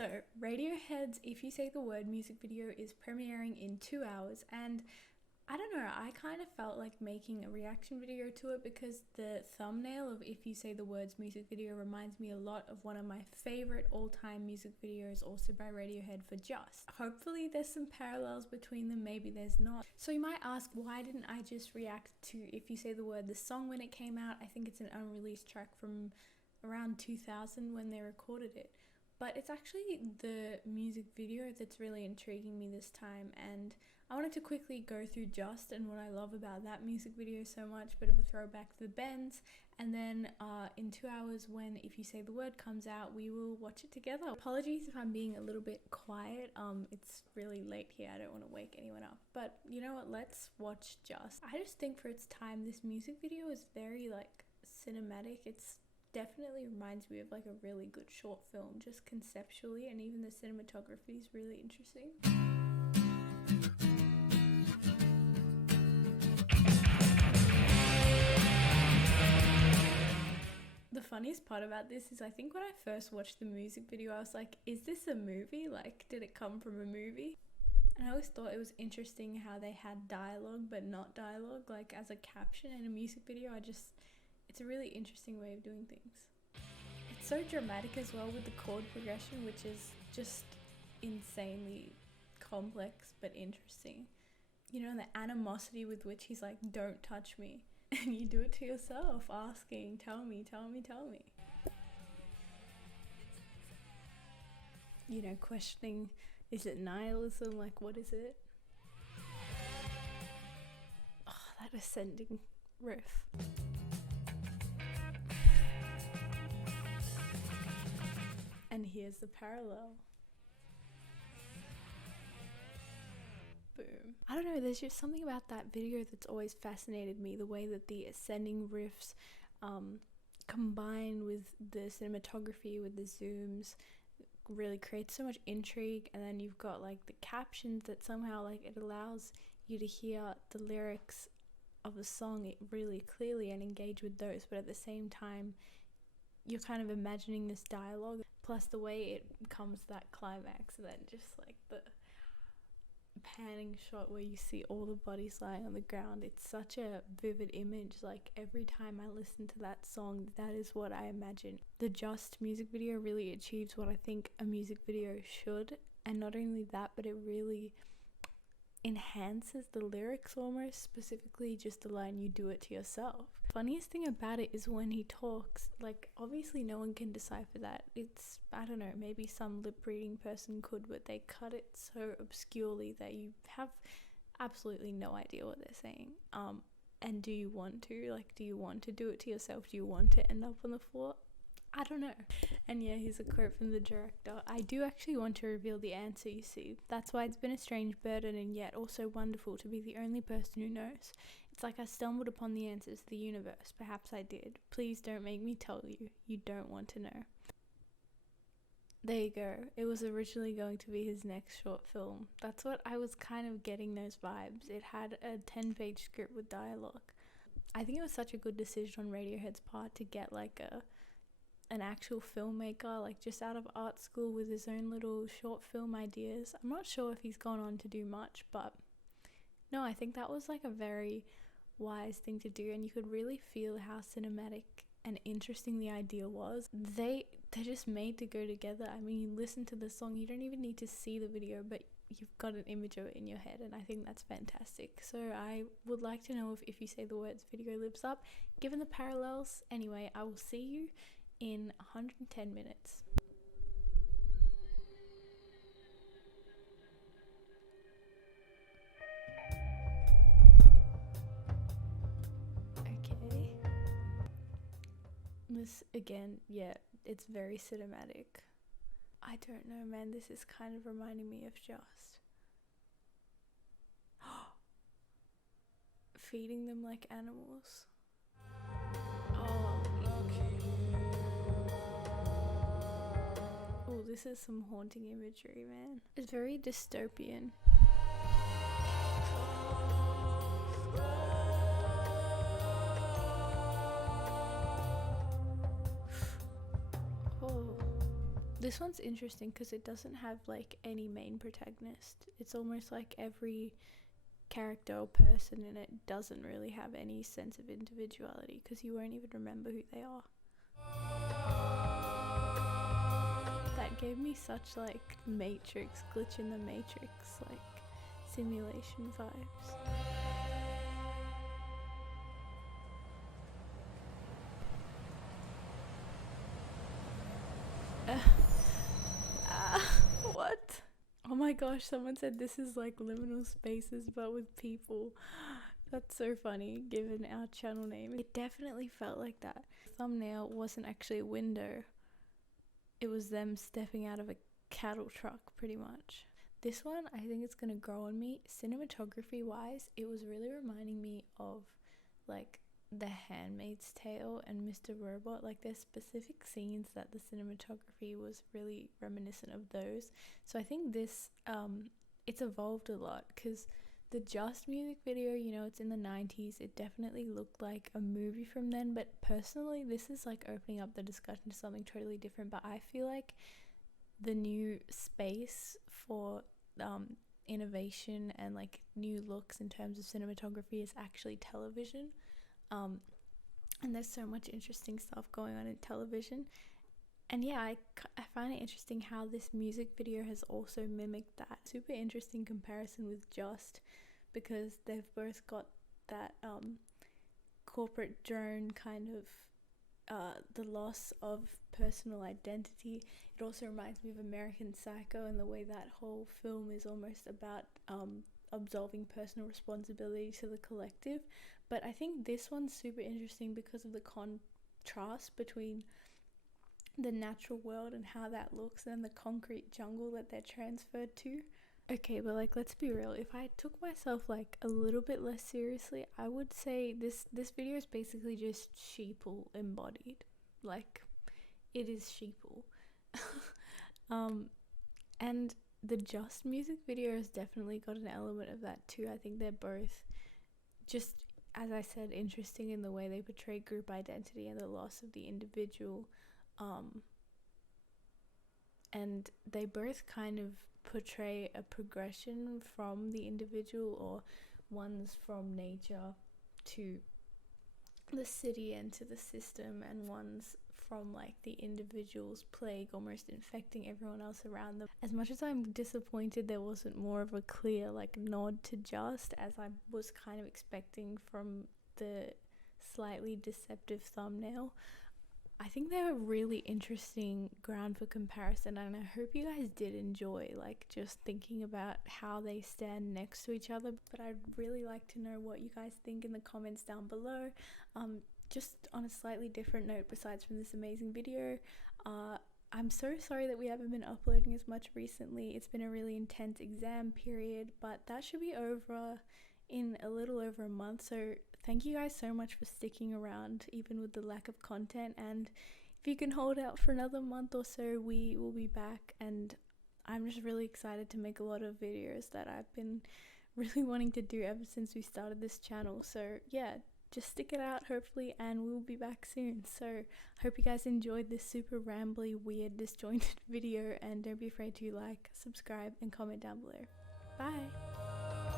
So, Radiohead's If You Say the Word music video is premiering in 2 hours, and I don't know, I kind of felt like making a reaction video to it because the thumbnail of If You Say the Words music video reminds me a lot of one of my favorite all-time music videos, also by Radiohead, for Just. Hopefully there's some parallels between them, maybe there's not. So you might ask, why didn't I just react to If You Say the Word, the song, when it came out? I think it's an unreleased track from around 2000 when they recorded it. But it's actually the music video that's really intriguing me this time, and I wanted to quickly go through Just and what I love about that music video so much, bit of a throwback to the Bends, and then in 2 hours when If You Say the Word comes out, we will watch it together. Apologies if I'm being a little bit quiet, it's really late here, I don't want to wake anyone up, but you know what, let's watch Just. I just think for its time, this music video is very like cinematic. It's definitely reminds me of like a really good short film, just conceptually, and even the cinematography is really interesting. The funniest part about this is I think when I first watched the music video, I was like, is this a movie? Like, did it come from a movie? And I always thought it was interesting how they had dialogue but not dialogue, like as a caption in a music video. It's a really interesting way of doing things. It's so dramatic as well with the chord progression, which is just insanely complex but interesting. You know, the animosity with which he's like, don't touch me. And you do it to yourself, asking, tell me, tell me, tell me. You know, questioning, is it nihilism? Like, what is it? Oh, that ascending riff. And here's the parallel. Boom. I don't know, there's just something about that video that's always fascinated me, the way that the ascending riffs combine with the cinematography, with the zooms, really creates so much intrigue. And then you've got like the captions that somehow like it allows you to hear the lyrics of the song really clearly and engage with those, but at the same time you're kind of imagining this dialogue, plus the way it comes to that climax, and then just like the panning shot where you see all the bodies lying on the ground. It's such a vivid image. Like every time I listen to that song, that is what I imagine. The Just music video really achieves what I think a music video should, and not only that, but it really enhances the lyrics almost, specifically just the line, you do it to yourself. Funniest thing about it is when he talks, like obviously no one can decipher that. It's, I don't know, maybe some lip reading person could, but they cut it so obscurely that you have absolutely no idea what they're saying. And do you want to? Like, do you want to do it to yourself? Do you want to end up on the floor? I don't know. And yeah, here's a quote from the director. I do actually want to reveal the answer, you see. That's why it's been a strange burden and yet also wonderful to be the only person who knows. It's like I stumbled upon the answers to the universe. Perhaps I did. Please don't make me tell you. You don't want to know. There you go. It was originally going to be his next short film. That's what I was kind of getting, those vibes. It had a 10-page script with dialogue. I think it was such a good decision on Radiohead's part to get like an actual filmmaker, like just out of art school with his own little short film ideas. I'm not sure if he's gone on to do much, but no, I think that was like a very wise thing to do, and you could really feel how cinematic and interesting the idea was. They're just made to go together. I mean, you listen to the song, you don't even need to see the video, but you've got an image of it in your head, and I think that's fantastic. So I would like to know if You Say the Words video lives up, given the parallels. Anyway, I will see you in 110 minutes. Okay. This again, yeah, it's very cinematic. I don't know, man, this is kind of reminding me of Just. Feeding them like animals. Oh, this is some haunting imagery, man. It's very dystopian. Oh. This one's interesting because it doesn't have like any main protagonist. It's almost like every character or person in it doesn't really have any sense of individuality because you won't even remember who they are. That gave me such like Matrix, glitch in the Matrix, like simulation vibes. What? Oh my gosh, someone said this is like liminal spaces but with people. That's so funny given our channel name. It definitely felt like that. The thumbnail wasn't actually a window. It was them stepping out of a cattle truck pretty much. This one, I think it's gonna grow on me. Cinematography wise, it was really reminding me of like The Handmaid's Tale and Mr. Robot. Like there's specific scenes that the cinematography was really reminiscent of those. So I think this it's evolved a lot because the Just music video, you know, it's in the 90s. It definitely looked like a movie from then, but personally this is like opening up the discussion to something totally different. But I feel like the new space for innovation and like new looks in terms of cinematography is actually television. And there's so much interesting stuff going on in television. And yeah, I find it interesting how this music video has also mimicked that. Super interesting comparison with Just, because they've both got that corporate drone kind of the loss of personal identity. It also reminds me of American Psycho and the way that whole film is almost about absolving personal responsibility to the collective. But I think this one's super interesting because of the contrast between the natural world and how that looks and the concrete jungle that they're transferred to. Okay, but like let's be real, if I took myself like a little bit less seriously, I would say this video is basically just sheeple embodied. Like it is sheeple. And the Just music video has definitely got an element of that too. I think they're both just, as I said, interesting in the way they portray group identity and the loss of the individual. And they both kind of portray a progression from the individual, or one's from nature to the city and to the system, and one's from like the individual's plague almost infecting everyone else around them. As much as I'm disappointed there wasn't more of a clear like nod to Just, as I was kind of expecting from the slightly deceptive thumbnail, I think they're a really interesting ground for comparison, and I hope you guys did enjoy like just thinking about how they stand next to each other. But I'd really like to know what you guys think in the comments down below. Just on a slightly different note, besides from this amazing video, I'm so sorry that we haven't been uploading as much recently. It's been a really intense exam period, but that should be over in a little over a month. So thank you guys so much for sticking around even with the lack of content, and if you can hold out for another month or so, we will be back. And I'm just really excited to make a lot of videos that I've been really wanting to do ever since we started this channel. So yeah, just stick it out hopefully, and we'll be back soon. So hope you guys enjoyed this super rambly, weird, disjointed video, and don't be afraid to like, subscribe and comment down below. Bye.